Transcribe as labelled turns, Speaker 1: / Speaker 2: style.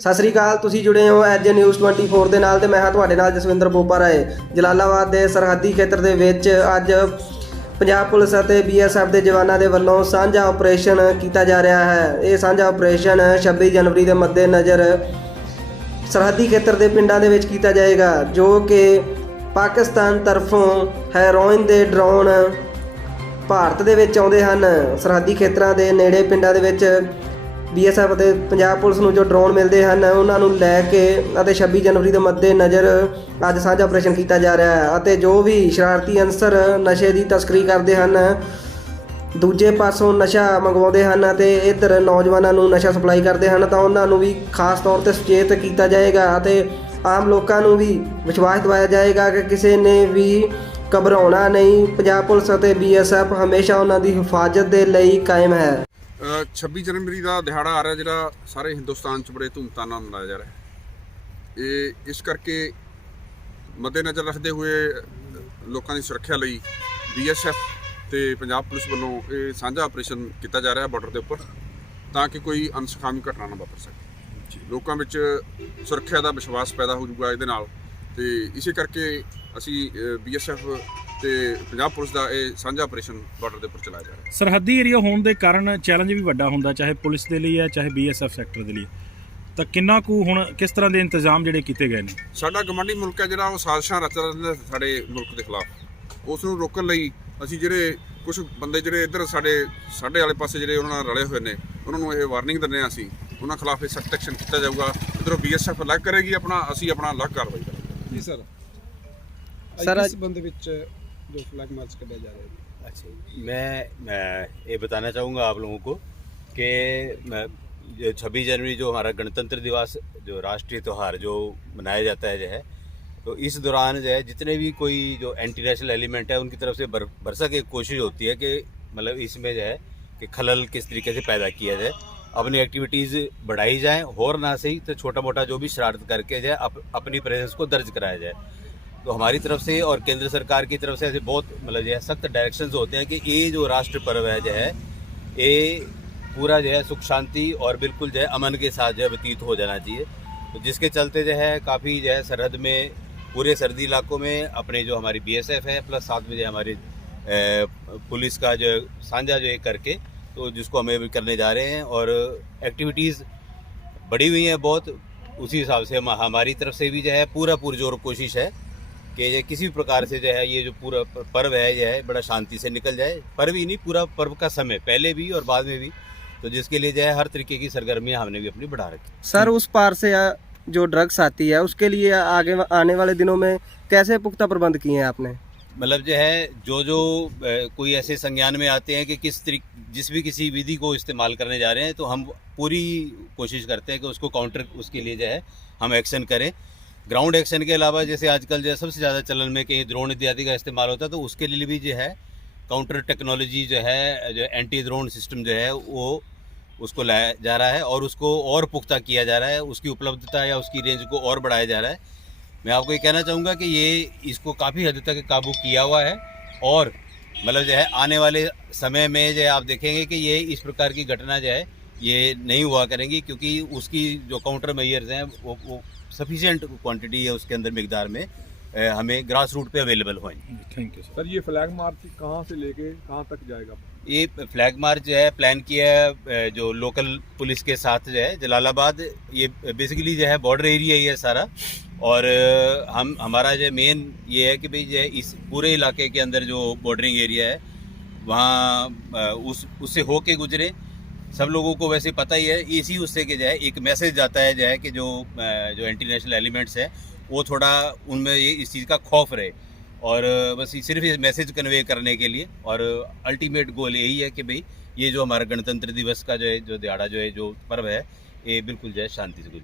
Speaker 1: ਸਤਿ ਸ੍ਰੀ ਅਕਾਲ, ਤੁਸੀਂ ਜੁੜੇ ਹੋ ਐਜ ਨਿਊਜ਼ 24 ਦੇ ਨਾਲ ਤੇ ਮੈਂ ਹਾਂ ਤੁਹਾਡੇ ਨਾਲ ਜਸਵਿੰਦਰ ਬੋਪਾ ਰਾਏ। ਜਲਾਲਾਬਾਦ ਦੇ ਸਰਹੱਦੀ ਖੇਤਰ ਦੇ ਵਿੱਚ ਅੱਜ ਪੰਜਾਬ ਪੁਲਿਸ ਅਤੇ ਬੀਐਸਐਫ ਦੇ ਜਵਾਨਾਂ ਦੇ ਵੱਲੋਂ ਸਾਂਝਾ ਆਪਰੇਸ਼ਨ ਕੀਤਾ ਜਾ ਰਿਹਾ ਹੈ। ਇਹ ਸਾਂਝਾ ਆਪਰੇਸ਼ਨ 26 ਜਨਵਰੀ ਦੇ ਮੱਦੇਨਜ਼ਰ ਸਰਹੱਦੀ ਖੇਤਰ ਦੇ ਪਿੰਡਾਂ ਦੇ ਵਿੱਚ ਕੀਤਾ ਜਾਏਗਾ, ਜੋ ਕਿ ਪਾਕਿਸਤਾਨ ਤਰਫੋਂ ਹੈਰੋਇਨ ਦੇ ਡਰੋਨ ਭਾਰਤ ਦੇ ਵਿੱਚ ਆਉਂਦੇ ਹਨ। ਸਰਹੱਦੀ ਖੇਤਰਾਂ ਦੇ ਨੇੜੇ ਪਿੰਡਾਂ ਦੇ ਵਿੱਚ ਬੀਐਸਐਫ ਅਤੇ ਪੰਜਾਬ ਪੁਲਿਸ ਨੂੰ ਜੋ ਡਰੋਨ ਮਿਲਦੇ ਹਨ, ਉਹਨਾਂ ਨੂੰ ਲੈ ਕੇ ਅਤੇ 26 ਜਨਵਰੀ ਦੇ ਮੱਦੇ ਨਜ਼ਰ ਅੱਜ ਸਾਂਝਾ ਆਪਰੇਸ਼ਨ ਕੀਤਾ ਜਾ ਰਿਹਾ ਹੈ ਅਤੇ ਜੋ ਵੀ ਸ਼ਰਾਰਤੀ ਅਨਸਰ ਨਸ਼ੇ ਦੀ ਤਸਕਰੀ ਕਰਦੇ ਹਨ, ਦੂਜੇ ਪਾਸੋਂ ਨਸ਼ਾ ਮੰਗਵਾਉਂਦੇ ਹਨ ਅਤੇ ਇੱਧਰ ਨੌਜਵਾਨਾਂ ਨੂੰ ਨਸ਼ਾ ਸਪਲਾਈ ਕਰਦੇ ਹਨ, ਤਾਂ ਉਹਨਾਂ ਨੂੰ ਵੀ ਖਾਸ ਤੌਰ ਤੇ ਸੁਚੇਤ ਕੀਤਾ ਜਾਏਗਾ ਅਤੇ ਆਮ ਲੋਕਾਂ ਨੂੰ ਵੀ ਵਿਸ਼ਵਾਸ ਦਿਵਾਇਆ ਜਾਏਗਾ ਕਿ ਕਿਸੇ ਨੇ ਵੀ ਘਬਰਾਉਣਾ ਨਹੀਂ। ਪੰਜਾਬ ਪੁਲਿਸ ਅਤੇ ਬੀਐਸਐਫ ਹਮੇਸ਼ਾ ਉਹਨਾਂ ਦੀ ਹਿਫਾਜ਼ਤ ਦੇ ਲਈ ਕਾਇਮ ਹੈ।
Speaker 2: 26 ਜਨਵਰੀ ਦਾ ਦਿਹਾੜਾ ਆ ਰਿਹਾ ਜਿਹੜਾ ਸਾਰੇ ਹਿੰਦੁਸਤਾਨ 'ਚ ਬੜੇ ਧੂਮਧਾਮ ਨਾਲ ਮਨਾਇਆ ਜਾ ਰਿਹਾ ਇਹ ਇਸ ਕਰਕੇ ਮੱਦੇਨਜ਼ਰ ਰੱਖਦੇ ਹੋਏ ਲੋਕਾਂ ਦੀ ਸੁਰੱਖਿਆ ਲਈ ਬੀਐਸਐਫ ਤੇ ਪੰਜਾਬ ਪੁਲਿਸ ਵੱਲੋਂ ਇਹ ਸਾਂਝਾ ਆਪਰੇਸ਼ਨ ਕੀਤਾ ਜਾ ਰਿਹਾ ਬਾਰਡਰ ਦੇ ਉੱਪਰ ਤਾਂ ਕਿ ਕੋਈ ਅਨਸਖਾਮੀ ਘਟਨਾ ਨਾ ਵਾਪਰ ਸਕੇ। ਲੋਕਾਂ ਵਿੱਚ ਸੁਰੱਖਿਆ ਦਾ ਵਿਸ਼ਵਾਸ ਪੈਦਾ ਹੋ ਜਾਊਗਾ ਇਹਦੇ ਨਾਲ ਤੇ ਇਸੇ ਕਰਕੇ ਅਸੀਂ ਬੀਐਸਐਫ ਤੇ ਪੰਜਾਬ ਪੁਲਿਸ ਦਾ ਇਹ ਸਾਂਝਾ ਆਪਰੇਸ਼ਨ ਬਾਰਡਰ ਦੇ ਉੱਪਰ ਚਲਾਇਆ ਜਾ ਰਿਹਾ ਹੈ।
Speaker 3: ਸਰਹੱਦੀ ਏਰੀਆ ਹੋਣ ਦੇ ਕਾਰਨ ਚੈਲੰਜ ਵੀ ਵੱਡਾ ਹੁੰਦਾ ਚਾਹੇ ਪੁਲਿਸ ਦੇ ਲਈ ਹੈ ਚਾਹੇ ਬੀਐਸਐਫ ਸੈਕਟਰ ਦੇ ਲਈ। ਤਾਂ ਕਿੰਨਾ ਕੁ ਹੁਣ ਕਿਸ ਤਰ੍ਹਾਂ ਦੇ ਇੰਤਜ਼ਾਮ ਜਿਹੜੇ ਕੀਤੇ ਗਏ ਨੇ?
Speaker 2: ਸਾਡਾ ਗਵਾਂਢੀ ਮੁਲਕ ਹੈ ਜਿਹੜਾ ਉਹ ਸਾਜ਼ਿਸ਼ਾਂ ਰਚ ਰਿਹਾ ਸਾਡੇ ਮੁਲਕ ਦੇ ਖਿਲਾਫ। ਉਸ ਨੂੰ ਰੋਕਣ ਲਈ ਅਸੀਂ ਜਿਹੜੇ ਕੁਝ ਬੰਦੇ ਜਿਹੜੇ ਇੱਧਰ ਸਾਡੇ ਸਾਡੇ ਵਾਲੇ ਪਾਸੇ ਜਿਹੜੇ ਉਹਨਾਂ ਨਾਲ ਰਲੇ ਹੋਏ ਨੇ ਉਹਨਾਂ ਨੂੰ ਇਹ ਵਾਰਨਿੰਗ ਦਿੰਦੇ ਹਾਂ ਅਸੀਂ। ਉਹਨਾਂ ਖਿਲਾਫ ਇਹ ਸਖਤ ਐਕਸ਼ਨ ਕੀਤਾ ਜਾਊਗਾ। ਇੱਧਰੋਂ ਬੀਐਸਐਫ ਅਲੱਗ ਕਰੇਗੀ ਆਪਣਾ ਅਸੀਂ ਆਪਣਾ ਅਲੱਗ ਕਾਰਵਾਈ ਕਰਾਂਗੇ।
Speaker 4: ਜੀ ਸਰ। ਸਰ ਇਸ ਸੰਬੰਧ ਵਿੱਚ जो लाख मार्च कर जा रहे
Speaker 5: अच्छा। मैं, मैं ये बताना चाहूँगा आप लोगों को कि छब्बीस जनवरी जो हमारा गणतंत्र दिवस जो राष्ट्रीय त्यौहार जो मनाया जाता है जो है तो इस दौरान जो है जितने भी कोई जो एंटी नेशनल एलिमेंट है उनकी तरफ़ से बर, भरसक एक कोशिश होती है कि मतलब इसमें जो है कि खलल किस तरीके से पैदा किया जाए अपनी एक्टिविटीज़ बढ़ाई जाएँ और ना सही तो छोटा मोटा जो भी शरारत करके जो है अप, अपनी प्रेजेंस को दर्ज कराया जाए। तो हमारी तरफ़ से और केंद्र सरकार की तरफ़ से ऐसे बहुत मतलब जो है सख्त डायरेक्शन होते हैं कि ये जो राष्ट्र पर्व है, जो है ये पूरा जो है सुख शांति और बिल्कुल जो है अमन के साथ जो है व्यतीत हो जाना चाहिए। तो जिसके चलते जो है काफ़ी जो है सरहद में, पूरे सर्दी इलाकों में अपने जो हमारी बीएसएफ है प्लस साथ में जो हमारी पुलिस का जो साझा जो है करके तो जिसको हमें भी करने जा रहे हैं और एक्टिविटीज़ बढ़ी हुई हैं बहुत, उसी हिसाब से हम, हमारी तरफ़ से भी जो है पूरा पुरजोर कोशिश है कि ये किसी भी प्रकार से जो है ये जो पूरा पर्व है ये है बड़ा शांति से निकल जाए। पर्व ही नहीं पूरा पर्व का समय पहले भी और बाद में भी। तो जिसके लिए जो है हर तरीके की सरगर्मियाँ हमने भी अपनी बढ़ा रखी
Speaker 1: सर उस पार से जो ड्रग्स आती है उसके लिए आगे आने वाले दिनों में कैसे पुख्ता प्रबंध किए हैं आपने?
Speaker 5: मतलब जो है जो जो कोई ऐसे संज्ञान में आते हैं कि किस तरीक जिस भी किसी विधि को इस्तेमाल करने जा रहे हैं तो हम पूरी कोशिश करते हैं कि उसको काउंटर उसके लिए जो है हम एक्शन करें। ग्राउंड एक्शन के अलावा जैसे आजकल जो है सबसे ज़्यादा चलन में कहीं ड्रोन इत्यादि का इस्तेमाल होता है तो उसके लिए भी जो है काउंटर टेक्नोलॉजी जो है जो एंटी ड्रोन सिस्टम जो है वो उसको लाया जा रहा है और उसको और पुख्ता किया जा रहा है उसकी उपलब्धता या उसकी रेंज को और बढ़ाया जा रहा है। मैं आपको ये कहना चाहूँगा कि ये इसको काफ़ी हद तक काबू किया हुआ है और मतलब जो है आने वाले समय में जो है आप देखेंगे कि ये इस प्रकार की घटना जो है ये नहीं हुआ करेंगी क्योंकि उसकी जो काउंटर मेयर्स हैं वो, वो सफिशेंट क्वांटिटी है उसके अंदर मकदार में हमें ग्रास रूट पे अवेलेबल हो।
Speaker 3: थैंक यू
Speaker 6: सर ये फ्लैग मार्च कहाँ से लेके कहाँ तक जाएगा?
Speaker 5: ये फ्लैग मार्च जो है प्लान किया है जो लोकल पुलिस के साथ जो है जलालाबाद ये बेसिकली जो है बॉर्डर एरिया ही है सारा। और हम हमारा जो मेन ये है कि भाई जो है इस पूरे इलाके के अंदर जो बॉर्डरिंग एरिया है वहाँ उस उससे होके गुजरे। सब लोगों को वैसे पता ही है, इसी उससे कि जो है, एक मैसेज जाता है जो है कि जो जो एंटी नेशनल एलिमेंट्स है, वो थोड़ा उनमें ये इस चीज़ का खौफ रहे। और बस सिर्फ़ ये मैसेज कन्वे करने के लिए, और अल्टीमेट गोल यही है कि भाई, ये जो हमारा गणतंत्र दिवस का जो है, जो दिहाड़ा जो है, जो पर्व है, ये बिल्कुल जो है शांति से गुजरे।